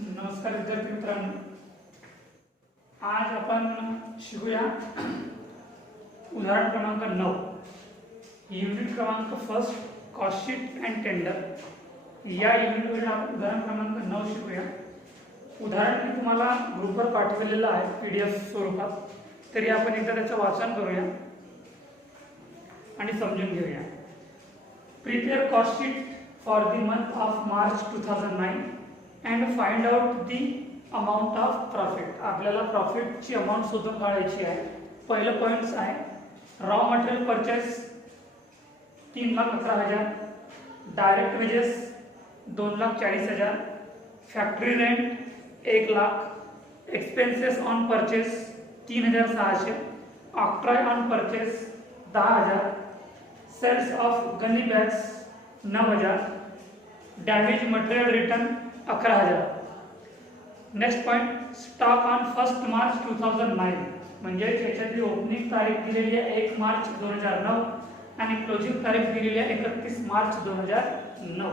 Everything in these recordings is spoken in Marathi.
नमस्कार विद्यार्थी मित्रांनो, आज आपण शिकूया उदाहरण क्रमांक 9 युनिट क्रमांक first cost sheet and tender या युनिटवरील आपण उदाहरण क्रमांक 9 शिकूया। उदाहरण मी तुम्हाला ग्रुपवर पाठवलेलं आहे PDF स्वरूपात, तरी आपण एकदा त्याचं वाचन करूया आणि समजून घेऊया। Prepare cost sheet for the month of March 2009 and find out the amount of profit। आपल्याला प्रॉफिटची अमाउंट शोधून काढायची आहे। पहिलं पॉइंट्स आहे raw material purchase 3,11,000, direct wages 2,40,000, factory rent 1,00,000, expenses on purchase 3,600, octroi on purchase 10,000, sales of gunny bags 9,000, damage material return 11,000। Next point stock on 1 March 2009 म्हणजे त्याच्यातली ओपनिंग तारीख दिलेली आहे 1 मार्च 2009 आणि क्लोजिंग तारीख दिलेली आहे 31 मार्च 2009।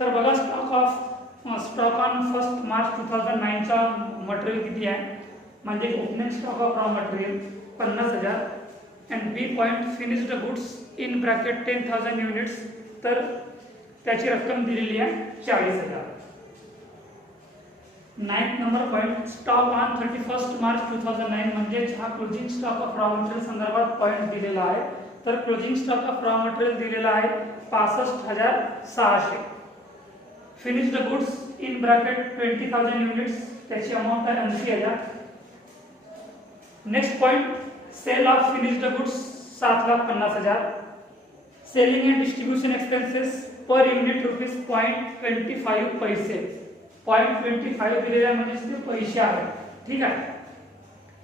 तर बघा स्टॉक ऑन 1 मार्च 2009 चा मटेरियल किती आहे, म्हणजे opening stock of raw material 50,000 and B point finished goods in bracket 10,000 units, तर त्याची रक्कम दिलेली आहे 40,000। 9th number point stock on 31 March 2009 म्हणजे हा closing stock of raw material संदर्भात पॉइंट दिलेला आहे। तर closing stock of raw material दिलेला आहे 65,600। Finished goods in bracket 20,000 units, त्याची अमाउंट आहे 80,000। Next point sale of finished goods 7,50,000। Selling and distribution expenses per unit ₹0.25 पैसे, 0.25 दिलेला म्हणजे ते पैसे आहेत, ठीक आहे।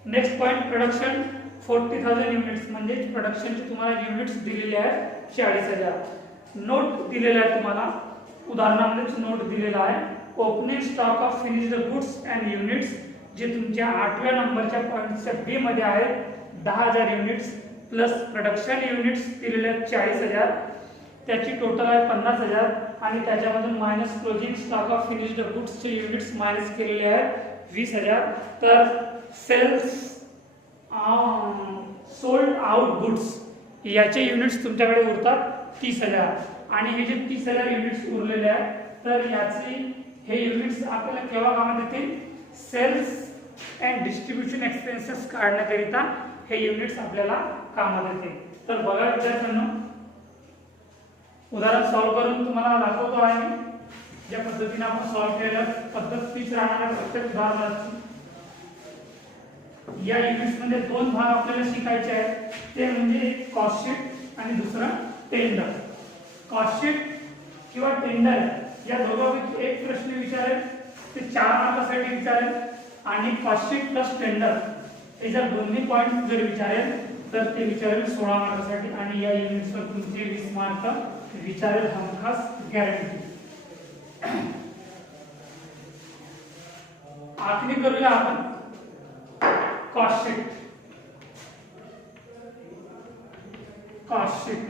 नेक्स्ट पॉइंट प्रोडक्शन 40,000 युनिट्स म्हणजे प्रोडक्शनचे तुम्हाला युनिट्स दिलेले आहेत 40,000। नोट दिलेला आहे तुम्हाला, उदाहरणामध्येच नोट दिलेला आहे opening stock of finished goods and units, जे तुमच्या 8व्या नंबरच्या पॉइंटच्या बी मध्ये आहेत 10,000 युनिट्स प्लस प्रोडक्शन युनिट्स दिलेले आहेत 40,000, त्याची टोटल आहे 50,000 आणि त्याच्यामधून minus closing stock of finished गुड्सचे युनिट्स मायनस केलेले आहेत 20,000। तर सेल्स सोल्ड आउट गुड्स याचे युनिट्स तुमच्याकडे उरतात 30,000 आणि हे जे 30,000 युनिट्स उरलेले आहेत तर याचे हे युनिट्स आपल्याला केव्हा कामात येतील, सेल्स अँड डिस्ट्रीब्युशन एक्सपेन्सेस काढण्याकरिता हे युनिट्स आपल्याला कामात येतील। तर बघा विद्यार्थ्यांनो, उदाहरण सॉल्व्ह करून तुम्हाला दाखवतो आहे मी ज्या पद्धतीने आपण सॉल्व्ह केलं पद्धत तीच राहणार आहे प्रत्येक उदाहरणाची। या युनिट्स मध्ये दोन भाग आपल्याला शिकायचे आहेत, ते म्हणजे कॉस्ट शीट आणि दुसरा टेंडर। कॉस्ट शीट किंवा टेंडर या दोघांपैकी एक प्रश्न विचारेल ते 4 मार्कासाठी विचारेल आणि कॉस्ट शीट प्लस टेंडर हे जर दोन्ही पॉइंट जर विचारेल तर ते विचारेल 16 मार्कासाठी आणि या युनिट्सवर तुमचे 20 मार्क विचारेल हमखास गॅरंटी। आखरी करूया आपण cost sheet. Cost sheet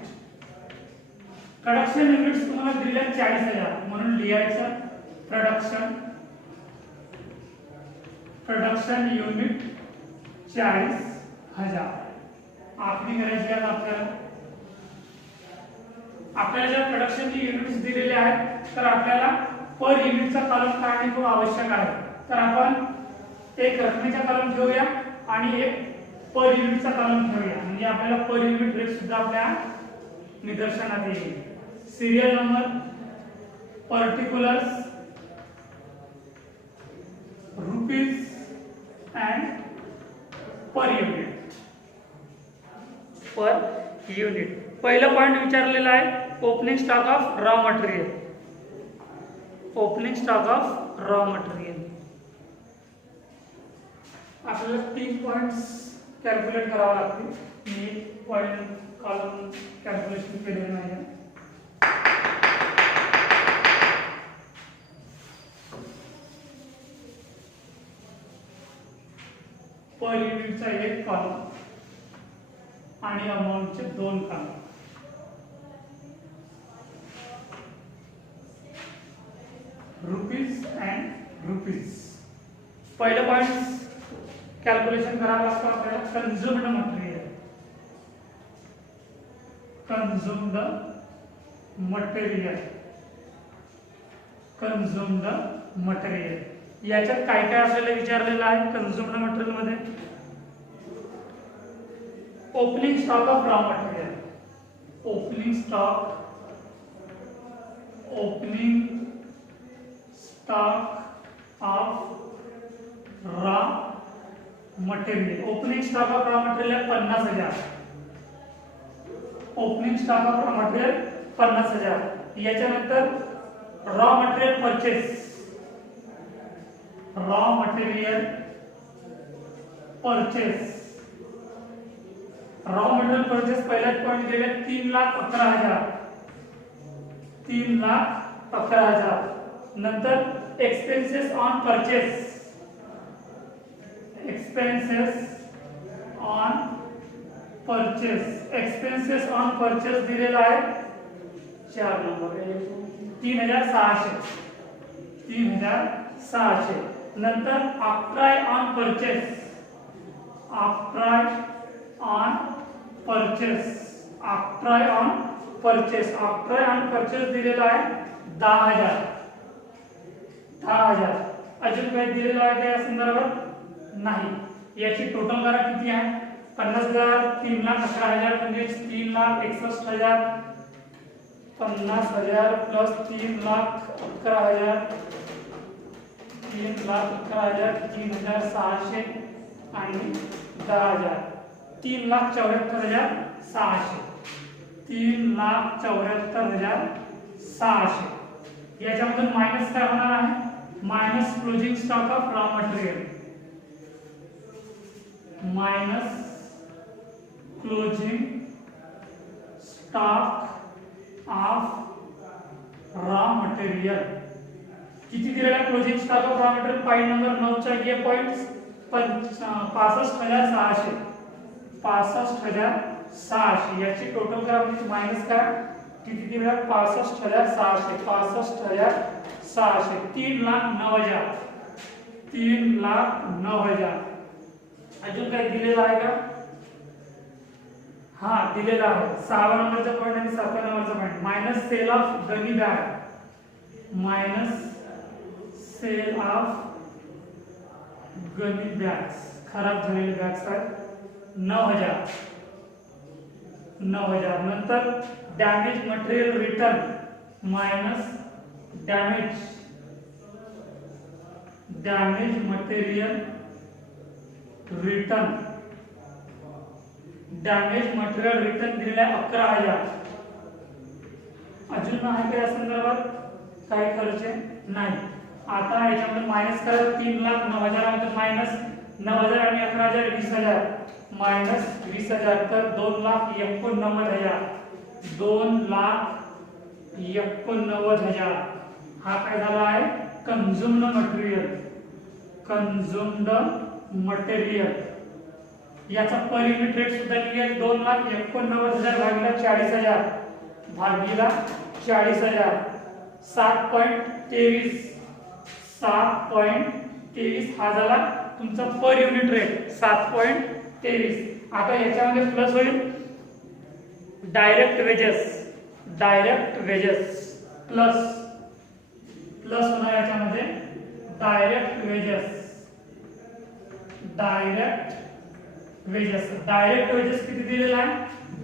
production units तुम्हाला दिले 40,000 म्हणून लिहायचं प्रोडक्शन युनिट 40,000। आखरी करायची आहे आपल्याला जर प्रोडक्शनची युनिट्स दिलेले आहेत तर आपल्याला पर युनिटचा कॉलम काढणे खूप आवश्यक आहे। तर आपण एक रकमेचा कॉलम ठेवूया आणि एक पर युनिटचा कॉलम ठेवूया, म्हणजे आपल्याला पर युनिट रेट सुद्धा आपल्या निदर्शनात येईल। Serial number, particulars, rupees and per unit. पहिला पॉइंट विचारलेला आहे opening stock of raw material. Opening stock of raw material आपल्याला 3 पॉइंट्स कॅल्क्युलेट करावे लागतील। मी पॉइंट कॉलम कॅल्क्युलेशन केलेलं नाही। पर युनिटचा एक कॉलम आणि अमाउंटचे 2 कॉलम। rupees and rupees. पहिलं पॉइंट कॅल्क्युलेशन करावं लागतं आपल्याला. Consumed material, consumed material, consumed material. याच्यात काय काय आपल्याला विचारलेलं आहे कन्झ्युम्ड मटेरियल मध्ये? Opening stock of raw material, opening stock, opening stock of raw material. Opening stock of raw material 50,000. Opening stock of raw material 50,000. याच्यानंतर raw material purchase, raw material purchase, raw material purchase पहिलाच पॉइंट दिले 3,11,000, 3,11,000. नंतर expenses on purchase, expenses on purchase, expenses on purchase दिलेला आहे 4 नंबर 3,600, 3,600. नंतर octroi on purchase, octroi on purchase, octroi on purchase, octroi on purchase दिलेला आहे 10,000, 10,000. अजून काही दिलेलं आहे त्या संदर्भात नाही. याची टोटल करा किती आहे? 50,000, 3,11,000 म्हणजे 3,61,000. 50,000 प्लस 3,11,000, 3,11,000, 3,600 आणि 10,000, 3,74,600, 3,74,600. याच्यामधून मायनस काय होणार आहे? Minus closing stock of raw material, minus closing stock of raw material. किती दिलेला closing stock of raw material? Point number 9 चा ये पॉइंट 65,600, 65,600. याची टोटल करा म्हणजे मायनस काय? किती दिलेला? 65,600, 65,600, 3,09,000, 3,09,000. अजून काही दिलेलं आहे का? हा दिलेला आहे 6 नंबरचा पॉइंट आणि 7 नंबरचा point. Minus sale of gunny bag, minus sale of gunny bags, खराब झालेले बॅग्स आहेत 9,000, 9,000. नंतर damage material return, minus damage, damage material return, damage material return दिलेला आहे 11,000. अजून आहे का या संदर्भात काही खर्च नाही. आता याच्यामध्ये मायनस करा 3,09,000 मध्ये मायनस 9,000 आणि 11,000 20,000, मायनस 20,000 तर 2,89,000, 2,89,000. हा काय झाला आहे? Consumed material, consumed material. याचा पर युनिट रेट सुद्धा निघेल 2,89,000 भागिले 40,000, भागिले 40,000, 7.23, 7.23 हा झाला तुमचा पर युनिट रेट 7.23. आता याच्यामध्ये प्लस होईल direct wedges, direct wedges plus, plus होणार याच्यामध्ये direct wedges, direct wedges. Direct wedges किती दिलेला आहे?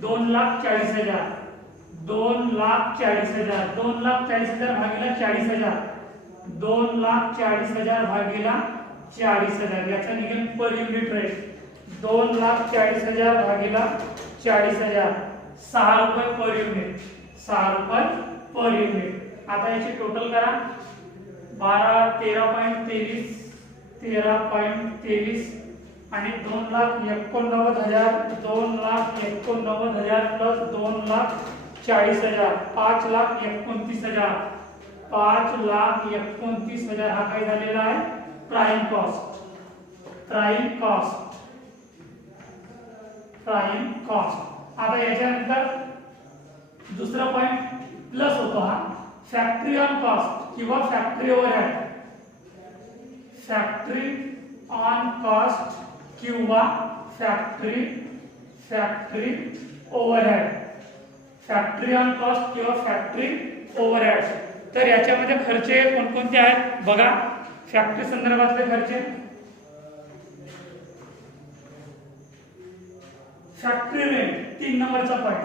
2,40,000, 2,40,000, 2,40,000 भागिले 40,000, 2,40,000 भागिले 40,000. याचा निघेल पर युनिट रेट 2,40,000 भागिले 40,000, 6 रुपये पर युनिट, 6 रुपये पर युनिट. आता याची टोटल करा 12, 13.23, 13.23 आणि 2,89,000, 2,89,000 प्लस 2,40,000, 5,29,000, 5,29,000 हा काय झालेला आहे? Prime cost, prime cost, prime cost. आता याच्यानंतर दुसरा पॉइंट प्लस होतो हा फॅक्टरी ऑन कॉस्ट किंवा factory overhead. Factory on cost किंवा factory overhead, factory on cost किंवा फॅक्टरी ओव्हरहेड. तर याच्यामध्ये खर्चे कोणकोणते आहेत बघा. फॅक्टरी संदर्भातले खर्चे, फॅक्टरी रेंट 3 नंबरचा पॉइंट.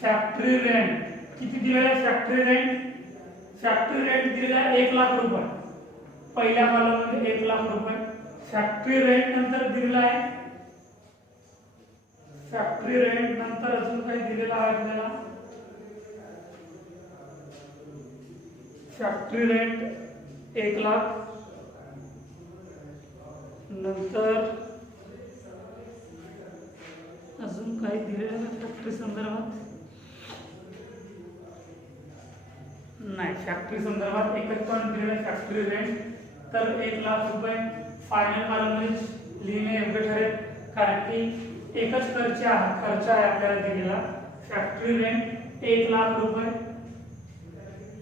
फॅक्टरी रेंट किती दिलेला आहे? फॅक्टरी रेंट दिलेला आहे 1 लाख रुपये. पहिल्या कॉलममध्ये 1 लाख रुपये फॅक्टरी रेंट. नंतर दिलेला आहे फॅक्टरी रेंट नंतर अजून काही दिलेला आहे आपल्याला. फॅक्टरी रेंट 1 लाख, नंतर अजून काही दिलेलं आहे फॅक्टरी संदर्भात नाही. फॅक्टरी संदर्भात एकच पॉईंट दिलेला आहे फॅक्टरी रेंट. तर 1 लाख रुपये फायनल कॉलममध्ये लिहिणे योग्य ठरेल, कारण की एकच खर्च आहे आपल्याला दिलेला. फॅक्टरी रेंट 1 लाख रुपये,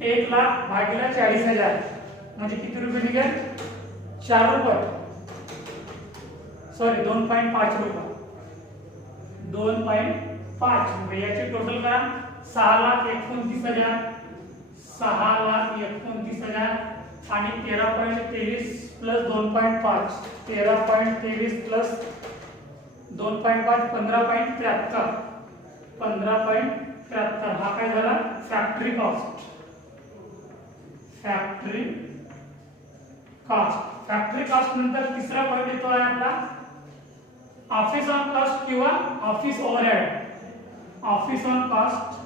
1 लाख भागिले 40,000 म्हणजे किती रुपये निघेल? 4 रुपये, सॉरी 2.5 रुपये, 2.5 रुपये. याची टोटल करा 6,29,000, 6,29,000 आणि 13.23 प्लस 2.5, 13.23 प्लस 2.5 15.73, 15.73. हा काय झाला? Factory cost. फॅक्टरी कॉस्ट नंतर तिसरा पॉइंट येतो आहे आपला ऑफिस ऑन कॉस्ट किंवा office overhead. Office on cost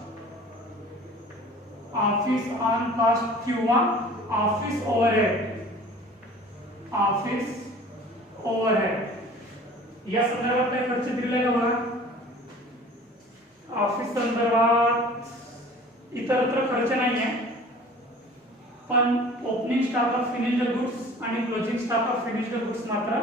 किंवा ऑफिस ओव्हरहेड. या संदर्भात काही खर्च दिलेला आहे बघा. ऑफिस संदर्भात इतरत्र खर्च नाही आहे, पण opening stock of finished goods आणि closing stock of finished goods मात्र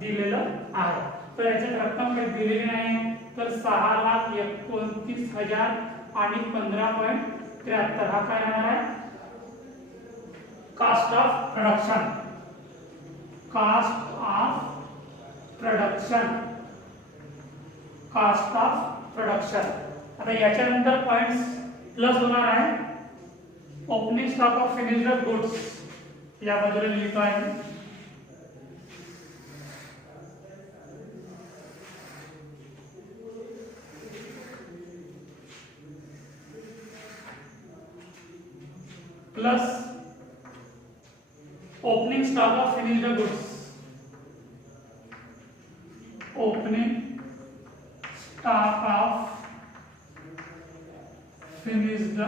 दिलेलं आहे. तर याच्यात रक्कम काही दिलेली नाही. तर 6,29,000 आणि 15.73 हा काय येणार आहे? Cost of production. आता याच्यानंतर पॉइंट्स प्लस होणार आहे. Opening stock of finished goods या बाजूला लिहितो आहे. Plus opening stock of finished goods, opening stock of finished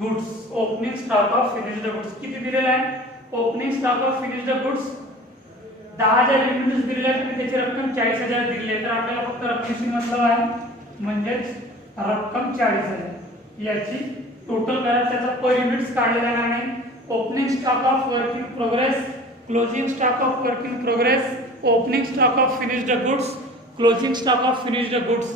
goods, opening stock of finished goods किती दिलेला आहे? Opening stock of finished goods 10,000 units दिलेले आहेत आणि त्याची रक्कम 40,000 दिलेली आहे. तर आपल्याला फक्त रकमेशी मतलब आहे, म्हणजेच रक्कम 40,000. याची टोटल करा, त्याचा पर युनिट्स काढलेला नाही. Opening stock of work in progress, closing stock of work in progress, opening stock of finished goods, closing stock of finished goods.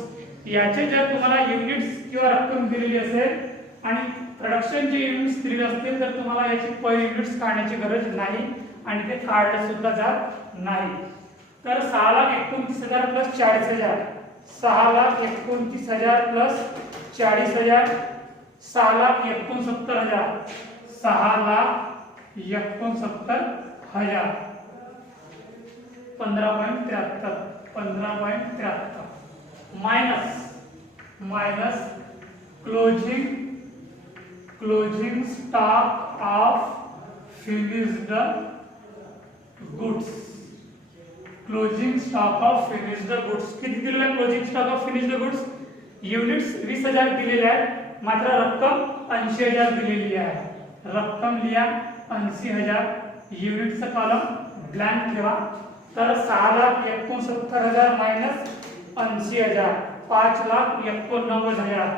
याचे जर तुम्हाला युनिट्स किंवा रक्कम दिलेली असेल आणि प्रोडक्शनचे युनिट्स दिलेले असतील तर तुम्हाला याची पर युनिट्स काढण्याची गरज नाही आणि ते काढले सुद्धा जात नाही. तर 6,29,000 plus 40,000, 6,29,000 plus 40,000, 6,69,000, 6,69,000, 15.73 minus closing stock of finished goods. Closing stock of finished goods किती दिलेला आहे? Closing stock of finished goods units 20,000 दिलेले आहेत, मात्र रक्कम 80,000 दिलेली आहे. रक्कम लिहा 80,000, युनिटचा कॉलम ब्लँक ठेवा. तर 6,69,000 मायनस 80,000 5,89,000,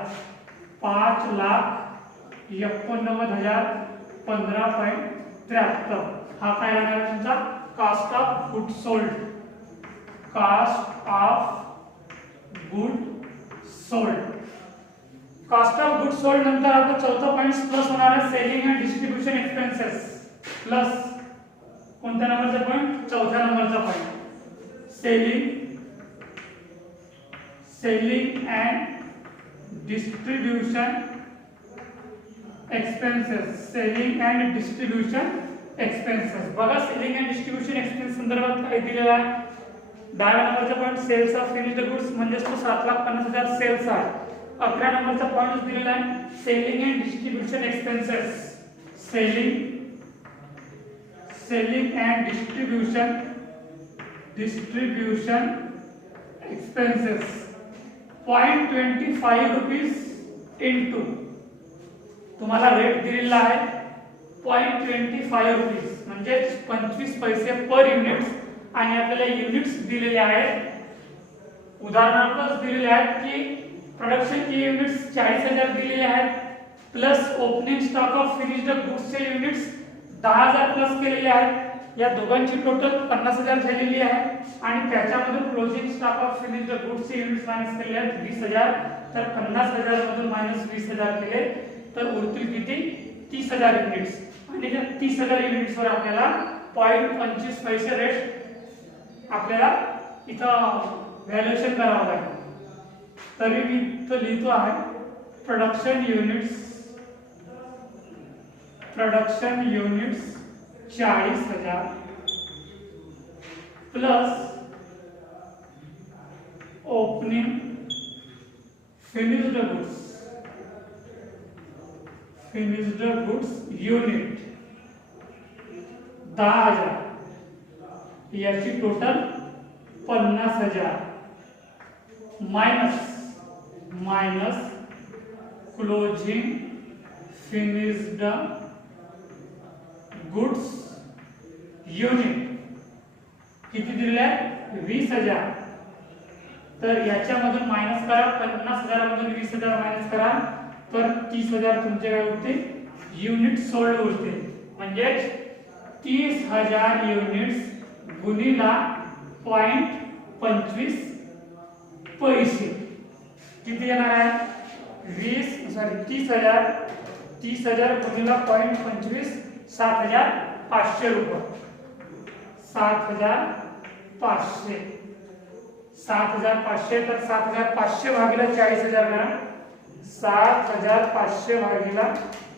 5,89,000, 15.73. हा काय राहणार तुमचा? Cost of good sold. Cost of good sold cost of goods sold नंतर आपला चौथा पॉइंट प्लस होणार आहे selling and distribution expenses plus कोणत्या नंबरचा पॉइंट चौथ्या नंबरचा point selling and distribution expenses बघा सेलिंग अँड डिस्ट्रीब्युशन एक्सपेन्स संदर्भात काय दिलेलं आहे 10 नंबरचा point sales of finished goods म्हणजे तो 7,50,000 सेल्स आहे 11 नंबरचा पॉइंट दिलेला आहे selling and distribution expenses selling and distribution expenses 0.25 rupees into तुम्हाला रेट दिलेला आहे 0.25 रुपीज म्हणजे 25 पैसे पर युनिट आणि आपल्याला युनिट्स दिलेले आहेत उदाहरणार्थ दिलेले आहेत की प्रोडक्शन चे युनिट्स 40,000 दिलेले आहेत plus opening stock of finished goods चे युनिट्स 10,000 प्लस केलेले आहेत या दोघांची टोटल 50,000 झालेली आहे आणि त्याच्यामधून closing stock of finished goods चे युनिट्स मायनस केले आहेत 20,000 तर 50,000 मधून मायनस 20,000 केले तर उरतील किती 30,000 युनिट्स आणि त्या 30,000 युनिट्स वर आपल्याला 0.25 पैसे रेट आपल्याला इथं व्हॅल्युएशन करावं लागेल तरी मी इथं लिहितो आहे production units 40,000 plus opening finished goods unit 10,000 याची total 50,000 minus closing finished goods unit किती दिले 20,000 तर याच्यामधून मायनस करा 50,000 मधून 20,000 मायनस करा तर 30,000 तुमचे काय होते युनिट सोल्ड होते म्हणजे 30,000 युनिट्स गुणिला 0.25 पैसे किती येणार आहे 30,000 गुणिला 0.25 7,500 रुपये 7,500 तर 7,500 भागिले 40,000 करा 7,500 भागिले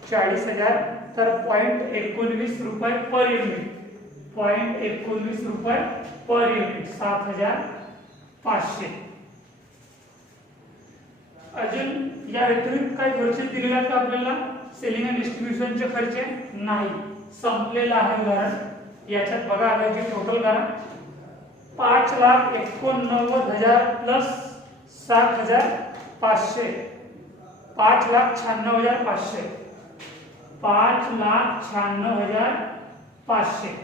40,000 तर 0.19 रुपये पर युनिट 0.19 रुपये पर युनिट 7,500 अजून या व्यतिरिक्त काही खर्च दिलेला आहे का आपल्याला सेलिंग अँड डिस्ट्रीब्युशनचे खर्च नाही संपलेला आहे उदाहरण याच्यात बघा आलाय टोटल करा 5,89,000 प्लस 7,500 5,96,500 5,96,500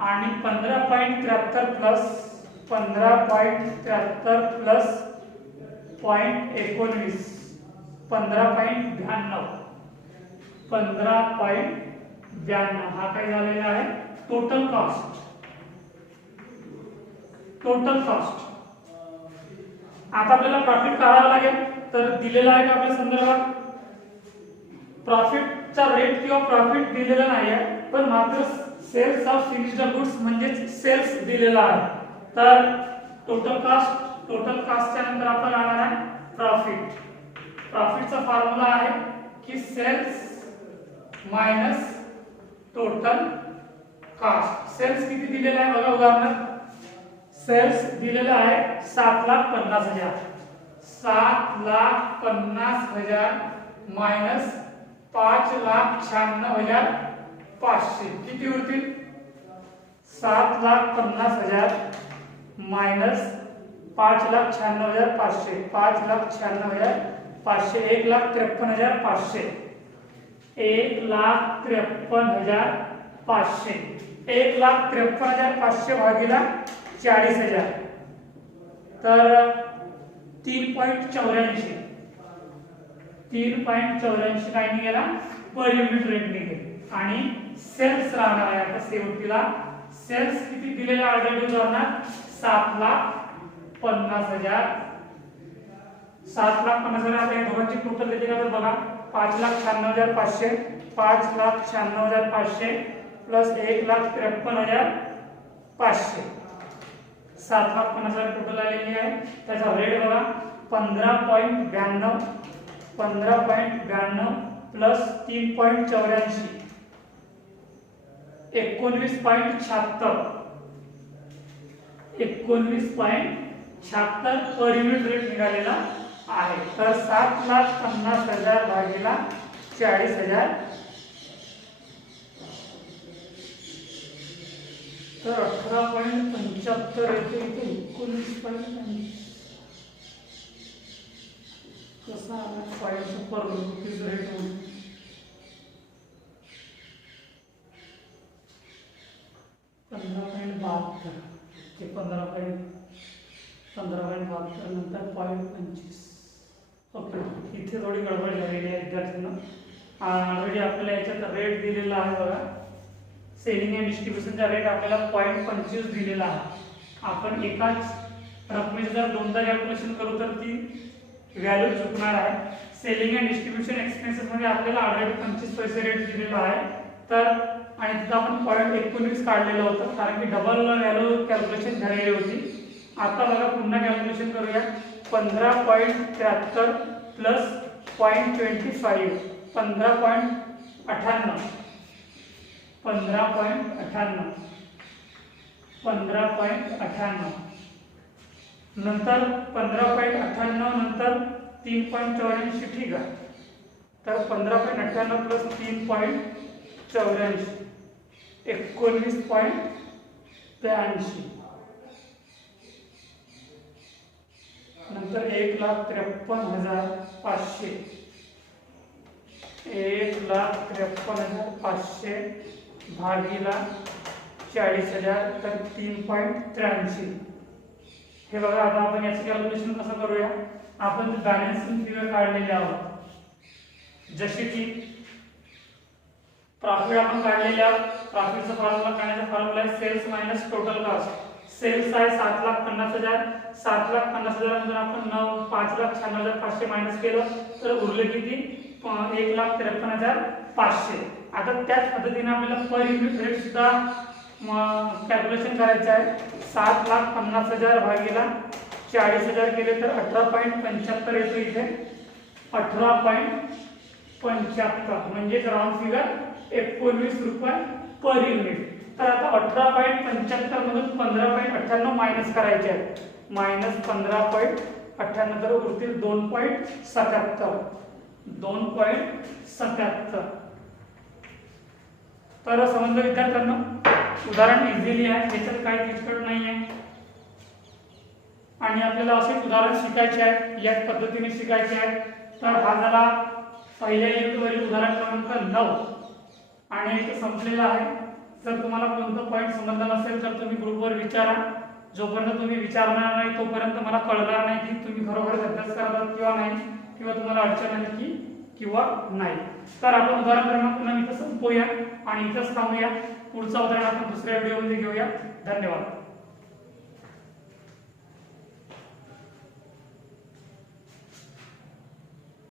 आणि 15.73 प्लस 15.73 प्लस 0.19 15.92 हा काय झालेला आहे टोटल कॉस्ट आता आपल्याला प्रॉफिट काढावा लागेल तर दिलेला आहे का आपल्या संदर्भात प्रॉफिटचा रेट किंवा प्रॉफिट दिलेला नाही आहे पण मात्र सेल्स ऑफ फिनिश्ड गुड्स म्हणजे सेल्स दिलेला आहे तर टोटल कास्टच्या नंतर आपल्याला आणार आहे प्रॉफिटचा फॉर्म्युला आहे की sales minus total cost sales किती दिलेला आहे बघा उदाहरणार्थ सेल्स दिलेला आहे 7,50,000 7,50,000 मायनस 5,96,500 किती होतील 7,50,000 मायनस 5,96,500 5,96,500 1,53,500 1,53,500 1,53,500 भागिला 40,000 तर 3.84 काय निघाला पर युनिट रेट निघेल आणि सेल्स राहणार आहे आता शेवटीला सेल्स किती दिलेले ऑलरेडी उदाहरणार्थ 7,50,000 7,50,000 आता या दोघांची टोटल किती का तर बघा 5,96,500 5,96,500 प्लस 1,53,500 7,50,000 टोटल आलेली आहे। त्याचा रेट बघा 15.92 प्लस 3.84 19.76 पर युनिट रेट निघालेला आहे। तर 7,50,000 भागिला 40,000 तर 18.75 येते इथे 19.80 कसा आला पॉईंट पर रुपीज रेट होईल 15.72 ते 15.72 नंतर 0.25 ओके। इथे थोडी गडबड झालेली आहे विद्यार्थ्यांना। ऑलरेडी आपल्याला याच्यात रेट दिलेला आहे बघा सेलिंग अँड डिस्ट्रीब्युशनचा रेट आपल्याला 0.25 दिलेला आहे। आपण एकाच रकमेचं जर दोनदा कॅल्क्युलेशन करू तर ती व्हॅल्यू चुकणार आहे। सेलिंग अँड डिस्ट्रीब्युशन एक्सपेन्सेस मध्ये आपल्याला ऑलरेडी 25 पैसे रेट दिलेला आहे तर आणि तिथं आपण 0.19 काढलेलं होतं कारण की डबल व्हॅल्यू कॅल्क्युलेशन झालेली होती। आता बघा पुन्हा कॅल्क्युलेशन करूया 15.73 प्लस 0.25 15.58 नंतर 15.98 नंतर 3.84 ठीक आहे। तर 15.98 प्लस 3.84 19.82 नंतर 1,53,500 1,53,500 भागिला 40,000 तर 3.83 हे बघा। आता आपण याचं कॅल्क्युलेशन कसं करूया आपण बॅलन्सिंग फिगर काढलेले आहोत जसे की प्रॉफिट आपण काढलेले आहोत। प्रॉफिटचा फॉर्म्युला काढण्याचा फॉर्म्युला आहे sales minus total cost. Sales आहे 7,50,000 7,50,000 मधून आपण 5,96,500 मायनस केलं तर उरले किती 1,53,500। आता त्याच पद्धतीने आपल्याला पर युनिट रेट सुद्धा कॅल्क्युलेशन करायचं आहे। 7,50,000 भागिला 40,000 केले तर 18.75 येतो इथे 18.75 म्हणजे राऊंड फिगर 19 रुपये पर युनिट। तर आता 18.75 मधून 15.98 मायनस करायचे आहे मायनस 15.98 तर उरतील 2.77 तर समजलं विद्यार्थ्यांना उदाहरण इझिली आहे याच्यात काही किचकट नाही आहे आणि आपल्याला असे उदाहरण शिकायचे आहे याच पद्धतीने शिकायचे आहे। तर हा झाला पहिल्या युनिटवरील उदाहरण क्रमांक 9 आणि इथे संपलेला आहे। जर तुम्हाला कोणतं पॉईंट समजलं नसेल तर तुम्ही ग्रुपवर विचारा। जोपर्यंत तुम्ही विचारणार नाही तोपर्यंत मला कळणार नाही की तुम्ही खरोखर अभ्यास करतात किंवा नाही किंवा तुम्हाला अडचण आली की किंवा नाही। तर आपण उदाहरण क्रमांक 9 इथं संपवूया आणि इथंच थांबूया। पुढचा उदाहरण आपण दुसऱ्या व्हिडिओमध्ये घेऊया। धन्यवाद।